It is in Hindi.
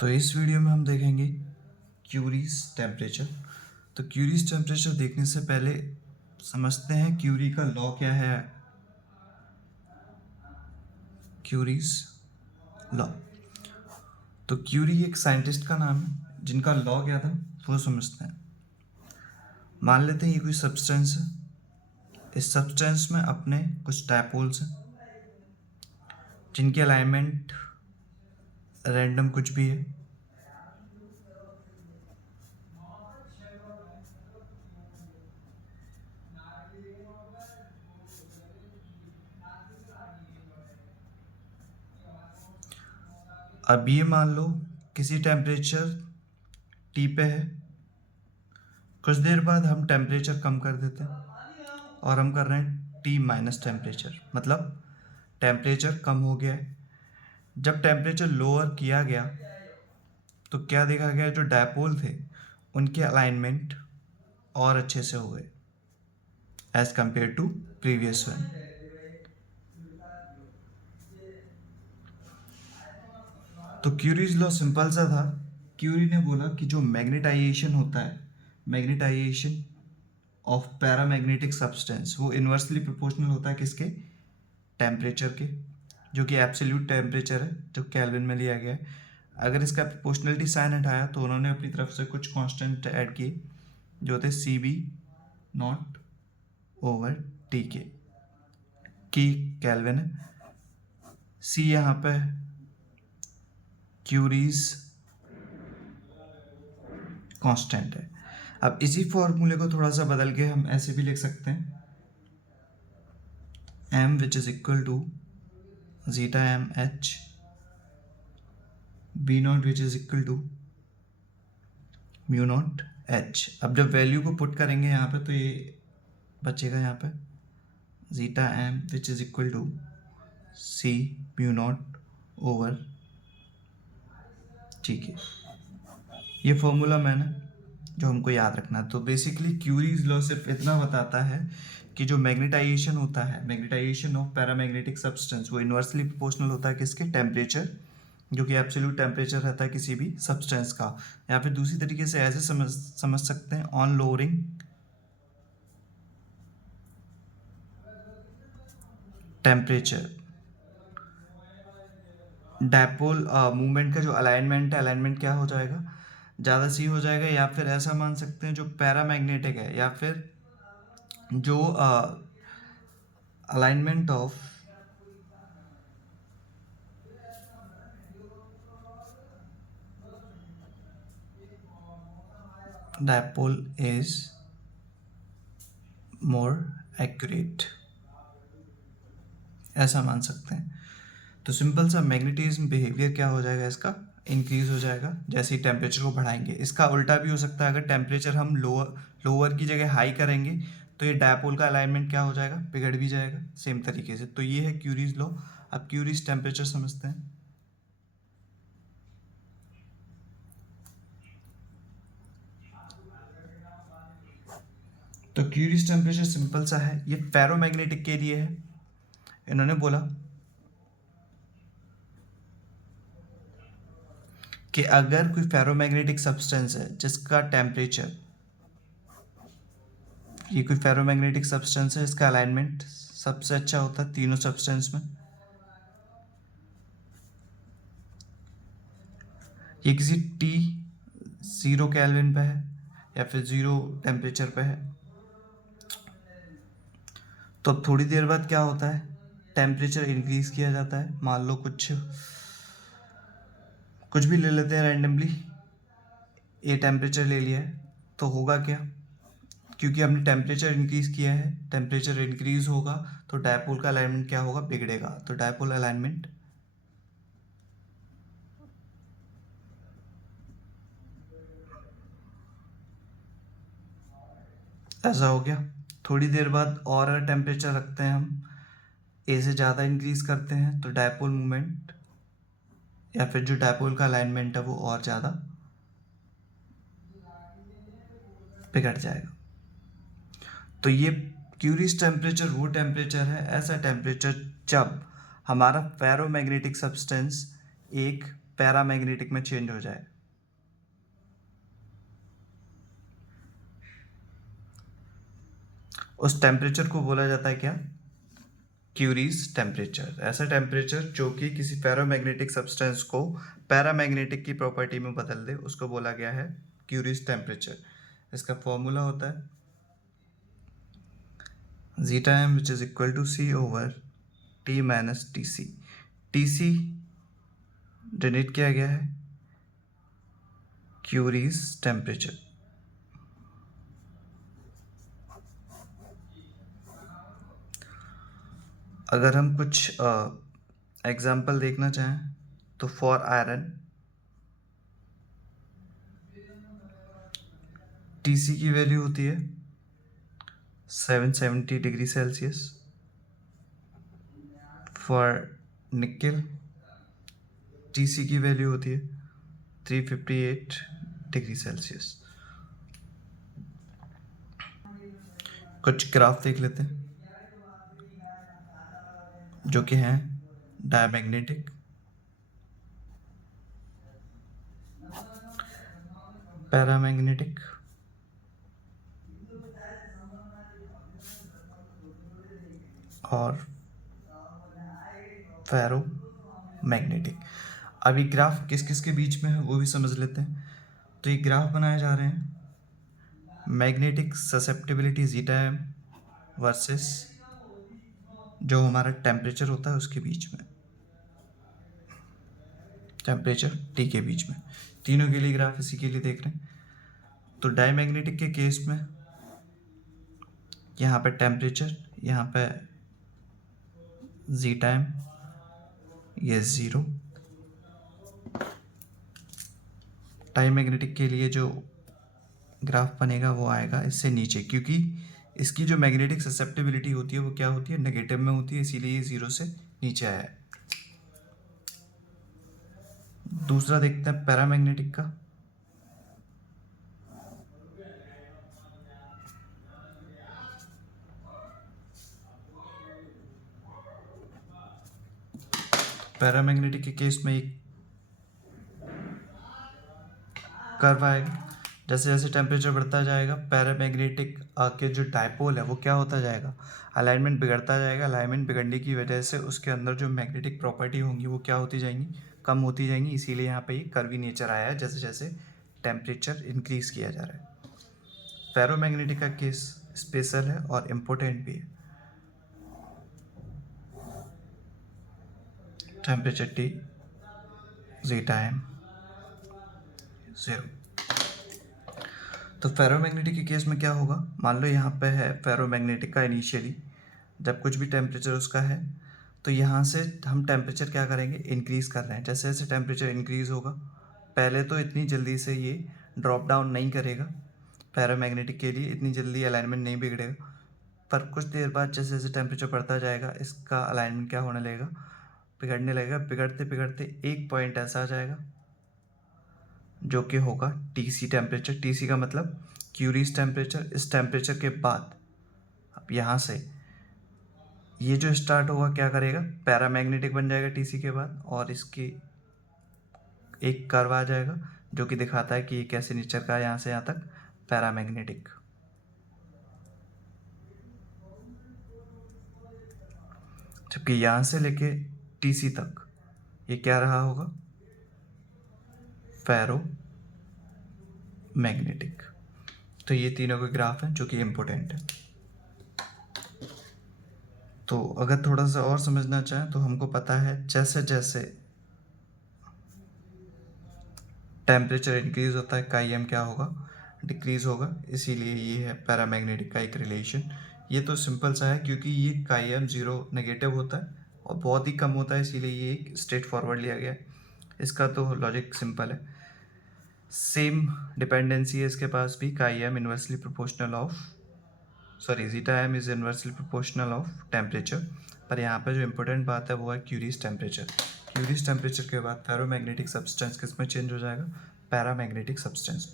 तो इस वीडियो में हम देखेंगे क्यूरीज टेम्परेचर। तो क्यूरीज टेम्परेचर देखने से पहले समझते हैं क्यूरी का लॉ क्या है। क्यूरीज लॉ, तो क्यूरी एक साइंटिस्ट का नाम है जिनका लॉ क्या था वो समझते हैं। मान लेते हैं ये कोई सब्सटेंस है, इस सब्सटेंस में अपने कुछ डायपोल्स हैं जिनकी अलाइनमेंट रैंडम कुछ भी है। अब ये मान लो किसी टेम्परेचर टी पे है, कुछ देर बाद हम टेम्परेचर कम कर देते हैं और हम कर रहे हैं टी माइनस टेम्परेचर, मतलब टेम्परेचर कम हो गया है। जब टेम्परेचर लोअर किया गया तो क्या देखा गया, जो डायपोल थे उनके अलाइनमेंट और अच्छे से हो गए as compare to previous one. तो क्यूरीज लॉ सिंपल सा था। क्यूरी ने बोला कि जो मैग्नेटाइजेशन होता है, मैग्नेटाइजेशन ऑफ पैरामैग्नेटिक सब्सटेंस, वो इन्वर्सली प्रोपोर्शनल होता है किसके, टेम्परेचर के, जो कि एब्सोल्यूट टेम्परेचर है जो केल्विन में लिया गया है। अगर इसका प्रोपोर्शनलिटी साइन हटाया तो उन्होंने अपनी तरफ से कुछ कांस्टेंट ऐड किए जो थे C B not over T K, की केल्विन है, सी यहाँ पे क्यूरीज कांस्टेंट है। अब इसी फॉर्मूले को थोड़ा सा बदल के हम ऐसे भी लिख सकते हैं, m which is equal to zeta m h b not which is equal to mu not h। अब जब वैल्यू को पुट करेंगे यहाँ पे तो ये बचेगा यहाँ पे zeta m which is equal to c mu not over, ठीक है। ये फॉर्मूला मैंने जो हमको याद रखना है। तो बेसिकली क्यूरीज लॉ सिर्फ इतना बताता है कि जो मैग्नेटाइजेशन होता है, मैग्नेटाइजेशन ऑफ पैरामैग्नेटिक सब्सटेंस, वो इन्वर्सली प्रोपोर्शनल होता है किसके, टेम्परेचर, जो कि एब्सोल्यूट टेम्परेचर रहता है किसी भी सब्सटेंस का। या फिर दूसरी तरीके से ऐसे समझ सकते हैं, on lowering temperature dipole movement का जो अलाइनमेंट है, अलाइनमेंट क्या हो जाएगा, ज़्यादा सी हो जाएगा। या फिर ऐसा मान सकते हैं जो पैरामैग्नेटिक है, या फिर जो alignment of dipole is more accurate, ऐसा मान सकते हैं। तो सिंपल सा मैग्नेटिज्म बिहेवियर क्या हो जाएगा, इसका इंक्रीज हो जाएगा जैसे ही टेम्परेचर को बढ़ाएंगे। इसका उल्टा भी हो सकता है, अगर टेम्परेचर हम लोअर की जगह हाई करेंगे तो ये डायपोल का अलाइनमेंट क्या हो जाएगा, बिगड़ भी जाएगा सेम तरीके से। तो ये है क्यूरीज लॉ। अब क्यूरीज टेम्परेचर समझते हैं। तो क्यूरीज टेम्परेचर सिंपल सा है, ये फेरोमैग्नेटिक के लिए है। इन्होंने बोला कि अगर कोई फेरोमैग्नेटिक सब्सटेंस है जिसका टेम्परेचर, ये कोई फेरोमैग्नेटिक सब्सटेंस है, इसका अलाइनमेंट सबसे अच्छा होता है तीनों सब्सटेंस में। ये किसी टी 0 केल्विन पे है या फिर 0 टेम्परेचर पे है। तो अब थोड़ी देर बाद क्या होता है, टेम्परेचर इंक्रीज किया जाता है। मान लो कुछ भी ले लेते हैं रैंडमली, ये टेम्परेचर ले लिया है, तो होगा क्या, क्योंकि हमने टेम्परेचर इंक्रीज किया है, टेम्परेचर इंक्रीज होगा तो डायपोल का अलाइनमेंट क्या होगा, बिगड़ेगा। तो डायपोल अलाइनमेंट ऐसा हो गया। थोड़ी देर बाद और टेम्परेचर रखते हैं हम, ए से ज़्यादा इंक्रीज करते हैं तो डायपोल मूवमेंट या फिर जो डायपोल का अलाइनमेंट है वो और ज़्यादा बिगड़ जाएगा। तो ये क्यूरीज टेम्परेचर वो टेम्परेचर है, ऐसा टेम्परेचर जब हमारा फेरोमैग्नेटिक सब्सटेंस एक पैरामैग्नेटिक में चेंज हो जाए। उस टेम्परेचर को बोला जाता है क्या? Curies temperature. ऐसा टेम्परेचर जो कि किसी फेरोमैग्नेटिक सब्सटेंस को पैरामैग्नेटिक की प्रॉपर्टी में बदल दे, उसको बोला गया है क्यूरीज टेम्परेचर। इसका फॉर्मूला होता है zeta M which is equal to C over T minus T C. T C denote किया गया है क्यूरीज टेम्परेचर। अगर हम कुछ एग्जाम्पल देखना चाहें तो फॉर आयरन टीसी की वैल्यू होती है 770 degree Celsius. For nickel TC की वैल्यू होती है 358 डिग्री सेल्सियस। कुछ ग्राफ देख लेते हैं जो कि हैं डायमैग्नेटिक, पैरामैग्नेटिक और फेरोमैग्नेटिक। अभी ग्राफ किस किस के बीच में है वो भी समझ लेते हैं। तो ये ग्राफ बनाए जा रहे हैं magnetic susceptibility zeta M versus जो हमारा टेम्परेचर होता है उसके बीच में, टेम्परेचर टी के बीच में। तीनों के लिए ग्राफ इसी के लिए देख रहे हैं। तो डायमैग्नेटिक के केस में यहाँ पे टेम्परेचर, यहाँ पे जी टाइम, ये 0। डायमैग्नेटिक के लिए जो ग्राफ बनेगा वो आएगा इससे नीचे, क्योंकि इसकी जो मैग्नेटिक ससेप्टिबिलिटी होती है वो क्या होती है? नेगेटिव में होती है, इसीलिए ये 0 से नीचे आया है। दूसरा देखते हैं पैरामैग्नेटिक का। पैरामैग्नेटिक के केस में एक कर्व आएगा। जैसे जैसे टेम्परेचर बढ़ता जाएगा पैरामैग्नेटिक के जो डायपोल है वो क्या होता जाएगा? अलाइनमेंट बिगड़ता जाएगा। अलाइनमेंट बिगड़ने की वजह से उसके अंदर जो मैग्नेटिक प्रॉपर्टी होंगी वो क्या होती जाएंगी? कम होती जाएंगी। इसीलिए यहाँ पे ये कर्वी नेचर आया है जैसे जैसे टेम्परेचर इंक्रीज किया जा रहा है। फेरोमैग्नेटिक का केस स्पेशल है और इम्पोर्टेंट भी है। Temperature T, zeta M 0। तो फेरोमैग्नेटिक के केस में क्या होगा? मान लो यहाँ पे है फेरोमैग्नेटिक का इनिशियली जब कुछ भी टेम्परेचर उसका है, तो यहाँ से हम टेम्परेचर क्या करेंगे? इंक्रीज़ कर रहे हैं। जैसे जैसे टेम्परेचर इंक्रीज़ होगा, पहले तो इतनी जल्दी से ये ड्रॉप डाउन नहीं करेगा। पैरामैग्नेटिक के लिए इतनी जल्दी अलाइनमेंट नहीं बिगड़ेगा, पर कुछ देर बाद जैसे जैसे टेम्परेचर बढ़ता जाएगा इसका अलाइनमेंट क्या होने लगेगा? बिगड़ने लगेगा। बिगड़ते बिगड़ते एक पॉइंट ऐसा आ जाएगा जो कि होगा टीसी टेम्परेचर। टीसी का मतलब क्यूरीज टेम्परेचर। इस टेम्परेचर के बाद अब यहाँ से ये जो स्टार्ट होगा क्या करेगा? पैरामैग्नेटिक बन जाएगा टीसी के बाद, और इसकी एक कर्व आ जाएगा जो कि दिखाता है कि ये कैसे नेचर का है यहाँ से यहाँ तक पैरामैग्नेटिक। जबकि यहाँ से लेके टीसी तक ये क्या रहा होगा? फेरो मैग्नेटिक। तो ये तीनों के ग्राफ हैं जो कि इम्पोर्टेंट है। तो अगर थोड़ा सा और समझना चाहें तो हमको पता है जैसे जैसे टेम्परेचर इंक्रीज होता है काईएम क्या होगा? डिक्रीज होगा। इसीलिए ये है पैरामैग्नेटिक का एक रिलेशन। ये तो सिंपल सा है क्योंकि ये काईएम 0 नेगेटिव होता है और बहुत ही कम होता है, इसीलिए ये एक स्ट्रेट फॉरवर्ड लिया गया है। इसका तो लॉजिक सिंपल है। सेम डिपेंडेंसी है इसके पास भी। Chi M inversely proportional of zeta M is inversely proportional of temperature. पर यहाँ पे जो इम्पोर्टेंट बात है वो है क्यूरीज टेम्परेचर। क्यूरीज टेम्परेचर के बाद फेरोमैग्नेटिक सब्सटेंस किस में चेंज हो जाएगा? Paramagnetic substance.